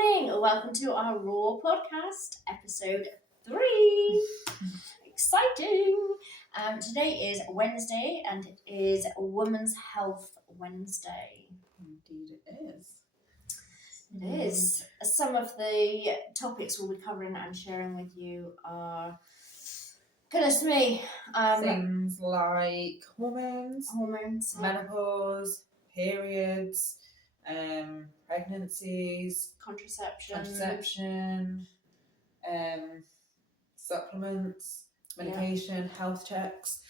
morning. Welcome to our RAWW podcast, episode 3. Exciting. Today is Wednesday and it is Women's Health Wednesday. Indeed it is. It is. Some of the topics we'll be covering and sharing with you are, goodness me, things like hormones, menopause, periods, pregnancies, contraception, supplements, medication, health checks,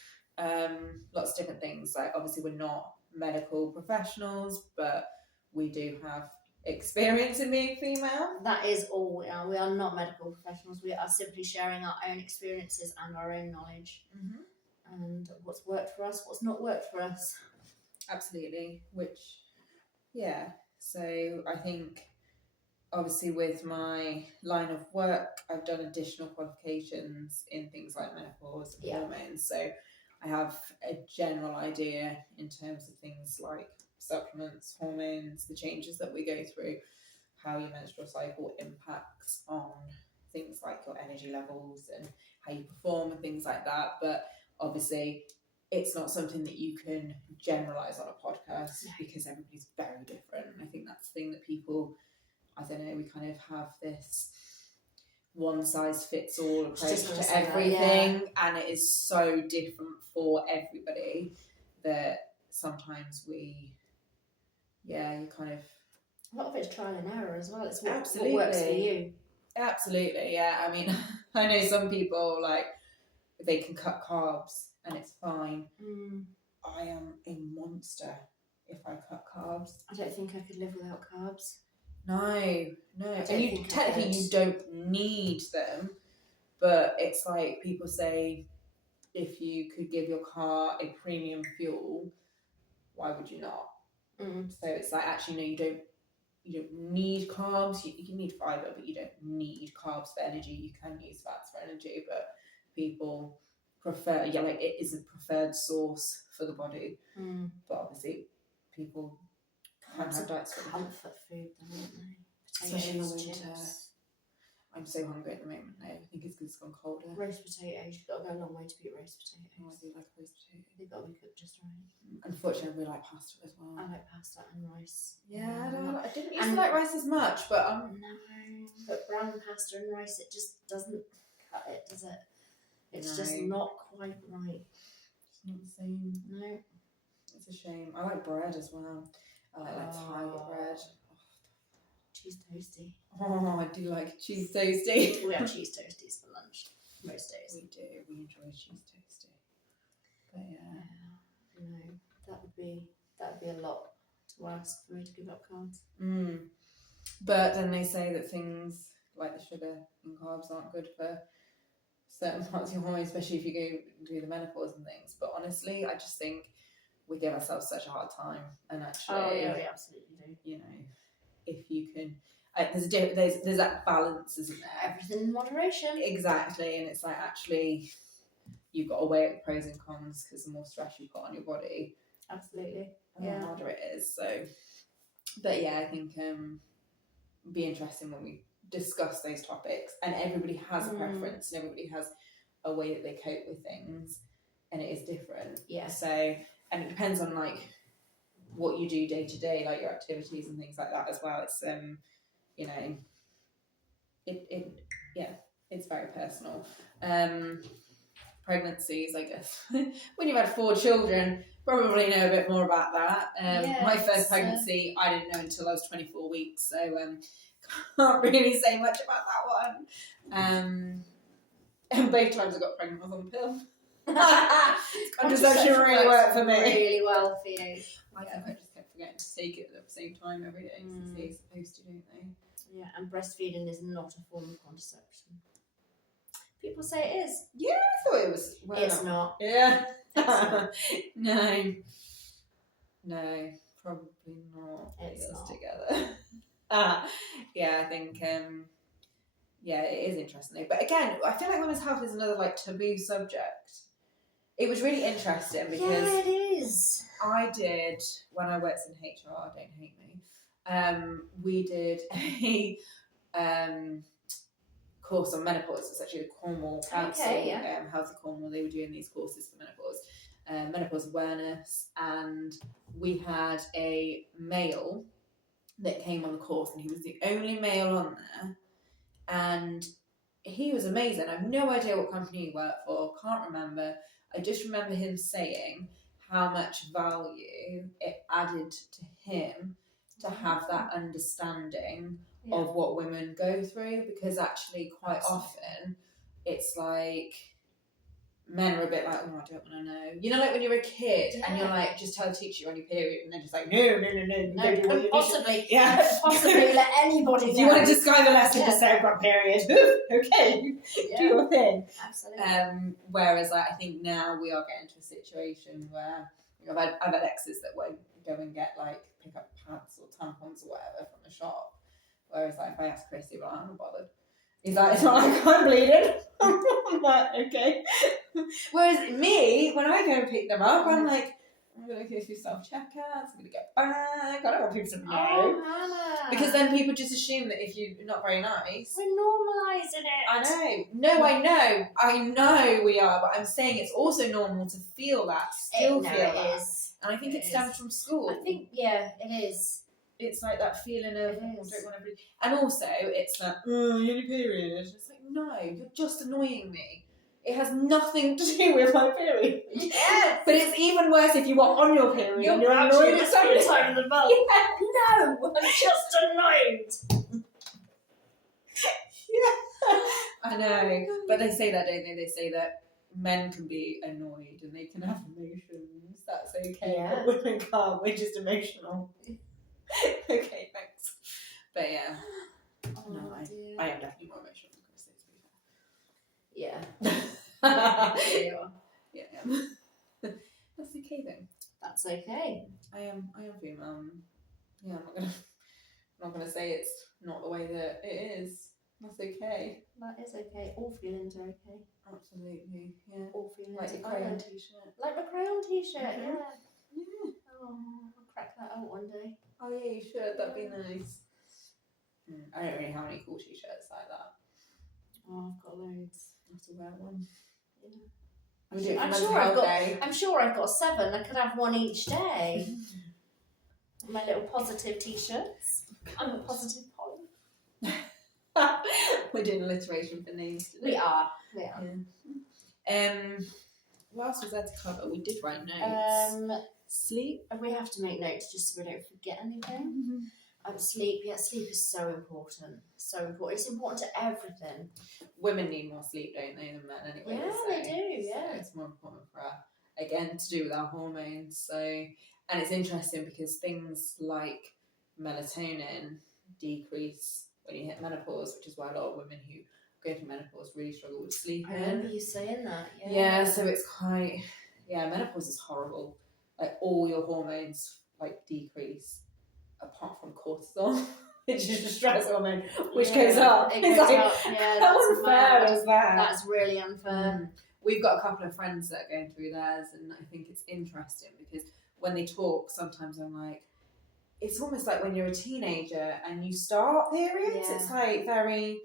lots of different things. Like, obviously we're not medical professionals, but we do have experience in being female. That is all we are. We are not medical professionals. We are simply sharing our own experiences and our own knowledge, and what's worked for us, what's not worked for us. Absolutely. So I think obviously with my line of work, I've done additional qualifications in things like menopause and hormones. So I have a general idea in terms of things like supplements, hormones, the changes that we go through, how your menstrual cycle impacts on things like your energy levels and how you perform and things like that. But obviously it's not something that you can generalize on a podcast because everybody's very different. And I think that's the thing that people, I don't know, we kind of have this one size fits all approach to everything, and it is so different for everybody that sometimes you kind of, a lot of it's trial and error as well. It's what absolutely works for you. Absolutely, yeah. I mean, I know some people, like, they can cut carbs and it's fine. I am a monster if I cut carbs. I don't think I could live without carbs. No. And you technically you don't need them, but it's like people say, if you could give your car a premium fuel, why would you not? So it's like, actually no, you don't need carbs. You need fibre, but you don't need carbs for energy. You can use fats for energy, but people prefer, like, it is a preferred source for the body. But obviously people can have diets for comfort food, aren't they? Especially in the winter. I'm so hungry at the moment now. I think it's because it's gone colder. Roast potatoes. You've got to go a long way to beat roast potatoes. Oh, I do like roast potatoes. They've got to be cooked just right. Unfortunately, I really like pasta as well. I like pasta and rice. Yeah, I didn't used to like rice as much, but no, but brown pasta and rice, it just doesn't cut it, does it? It's just not quite right. It's not the same. No. It's a shame. I like bread as well. I like tiger bread. Cheese toasty. Oh, I do like cheese toasty. We have cheese toasties for lunch most days. We do. We enjoy cheese toasty. But that would be a lot to ask for me to give up carbs. But then they say that things like the sugar and carbs aren't good for certain parts of your hormones, especially if you go through the menopause and things. But honestly, I just think we give ourselves such a hard time, and actually, we absolutely do. You know, if you can, there's that balance, isn't there? Everything in moderation. Exactly, and it's like, actually, you've got to weigh up the pros and cons, because the more stress you put on your body, absolutely, the harder it is. So, but yeah, I think it'd be interesting when we discuss those topics, and everybody has a preference, and everybody has a way that they cope with things, and it is different. Yeah. So, and it depends on like what you do day to day, like your activities and things like that as well. It's it's very personal. Pregnancies, I guess, when you've had 4 children, probably know a bit more about that. My first pregnancy, I didn't know until I was 24 weeks, so can't really say much about that one. And both times I got pregnant, I was on the pill. Contraception really worked for me. Really well for you. I think I just kept forgetting to take it at the same time every day, since they're supposed to, don't they? Yeah, and breastfeeding is not a form of contraception. People say it is. Yeah, I thought it was. Well, it's not. Yeah. It's not. No, probably not. It's not. Together. Yeah, I think. Yeah, it is interesting though. But again, I feel like women's health is another like taboo subject. It was really interesting because it is. I did, when I worked in HR, don't hate me, we did a course on menopause. It's actually the Cornwall Council, Health of Cornwall. They were doing these courses for menopause awareness, and we had a male that came on the course, and he was the only male on there, and he was amazing. I have no idea what company he worked for, can't remember. I just remember him saying how much value it added to him to have that understanding of what women go through, because actually quite often it's like men are a bit like, oh, I don't want to know. You know, like when you're a kid and you're like, just tell the teacher you're on your period, and they're just like, no, couldn't possibly let anybody If you want to disguise a lesson, just say I've got a period. Okay, do your thing. Absolutely. Whereas like, I think now we are getting to a situation where I've had exes that won't go and get like pick up pads or tampons or whatever from the shop. Whereas like, if I ask Chris, he'll be like, I'm not bothered. He's like, it's not like I'm bleeding. I'm like, okay. Whereas me, when I go and pick them up, I'm like, I'm going to go through self-checkouts, I'm going to get back, I don't want people to know. Oh, Hannah. Because then people just assume that if you're not very nice. We're normalising it. I know. No, I know we are, but I'm saying it's also normal to feel that, feel that. It is. And I think it stems from school. I think, it is. It's like that feeling of, I don't want everybody. And also, it's like, you're on your period. It's like, no, you're just annoying me. It has nothing to do with my period. Yes. But it's even worse if you are on your period and you're annoyed at somebody. Time of the month. Yeah. No, I'm just annoyed. I know. But they say that, don't they? They say that men can be annoyed and they can have emotions. That's okay. Yeah. But women can't. We're just emotional. Okay, thanks. But yeah. Oh, no, I am definitely more emotional than Chris, to be fair. Yeah. There you are. Yeah. That's okay though. That's okay. I am female. Yeah, I'm not gonna say it's not the way that it is. That's okay. That is okay. All feelings are okay. Absolutely. Yeah. All feelings like your are crayon valid. t-shirt. Like my crayon t-shirt, Mhm. yeah. Oh, I'll crack that out one day. Oh yeah, you should. That'd be nice. I don't really have any cool t-shirts like that. Oh, I've got loads. I have to wear one. Yeah. I'm sure I've got 7. I could have one each day. My little positive t-shirts. I'm a positive Polly. We're doing alliteration for names today. We are. Yeah. What else was there to cover? We did write notes. Sleep. We have to make notes just so we don't forget anything. Sleep. Yeah, sleep is so important. So important. It's important to everything. Women need more sleep, don't they, than men anyway? Yeah, they do. Yeah. So it's more important for us. Again, to do with our hormones. So, and it's interesting because things like melatonin decrease when you hit menopause, which is why a lot of women who go through menopause really struggle with sleeping. I remember you saying that. Yeah, so it's quite, menopause is horrible. Like all your hormones like decrease apart from cortisol, which is the stress hormone, which goes up. It goes up. Yeah, how unfair is that? That's really unfair. We've got a couple of friends that are going through theirs, and I think it's interesting because when they talk, sometimes I'm like, it's almost like when you're a teenager and you start periods. Yeah. It's like very,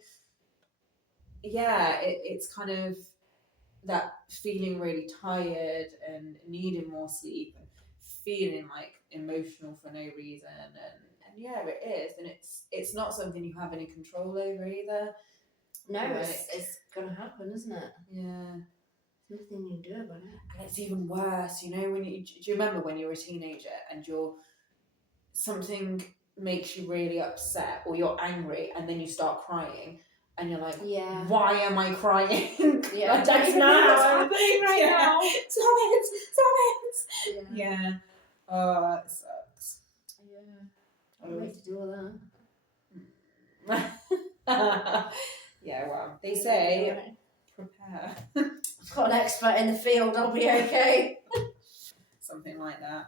it's kind of that feeling really tired and needing more sleep and feeling like emotional for no reason, and it is, and it's not something you have any control over either. No, it's gonna happen, isn't it? Yeah. There's nothing you can do about it. And it's even worse, do you remember when you were a teenager and something makes you really upset or you're angry and then you start crying and you're like, why am I crying? Yeah, I don't even know what's happening right now. Stop it. Yeah. Oh, it sucks. Yeah. Can't wait to do all that. Yeah, well, they say prepare. I've got an expert in the field, I'll be okay. Something like that.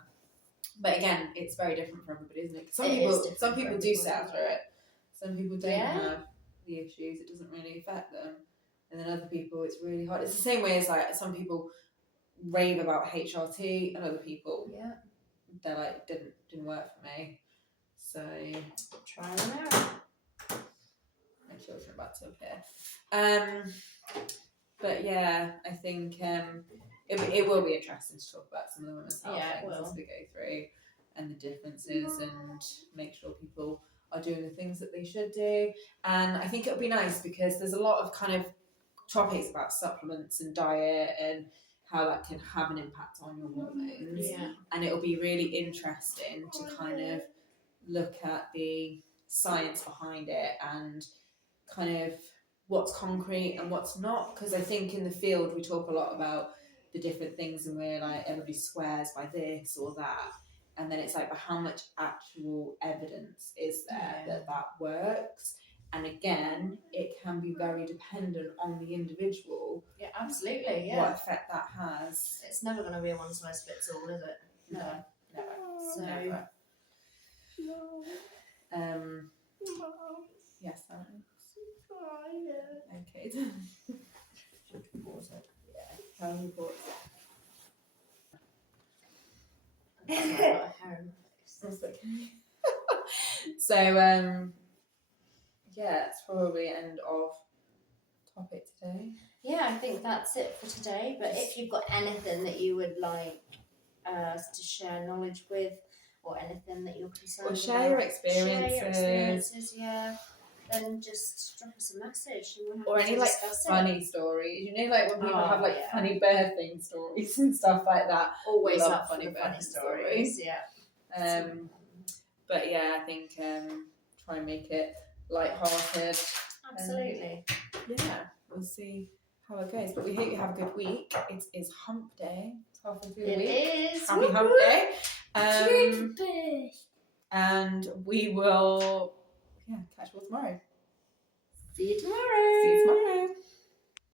But again, it's very different for everybody, isn't it? Some people do set through it. Some people don't have the issues. It doesn't really affect them. And then other people, it's really hard. It's the same way as like some people rave about HRT, and other people, they're like, didn't work for me. So try them out. about to appear. But yeah, I think it will be interesting to talk about some of the women's health things as we go through, and the differences, and make sure people are doing the things that they should do. And I think it'll be nice because there's a lot of kind of topics about supplements and diet and how that can have an impact on your hormones. And it'll be really interesting to kind of look at the science behind it and kind of what's concrete and what's not, because I think in the field we talk a lot about the different things and we're like, everybody swears by this or that, and then it's like, but how much actual evidence is there that works? And again, it can be very dependent on the individual. Yeah, absolutely. What effect that has. It's never going to be a one size fits all, is it? No, never. So never. Yes, Aaron. Okay. pause it. How do you pause I've got a hair in my face. That's okay. So, yeah, it's probably end of topic today. Yeah, I think that's it for today. But if you've got anything that you would like us to share knowledge with, or anything that you're concerned about, share your experiences, then just drop us a message. And or any like funny stories. You know, like when people have like funny birthing stories and stuff like that. Always up funny birthing stories. Yeah. But yeah, I think try and make it light-hearted. Absolutely. Yeah, we'll see how it goes. But we hope you have a good week. It is hump day. It's halfway through the week. It is. Happy hump day. And we will catch you all tomorrow. See you tomorrow. See you tomorrow.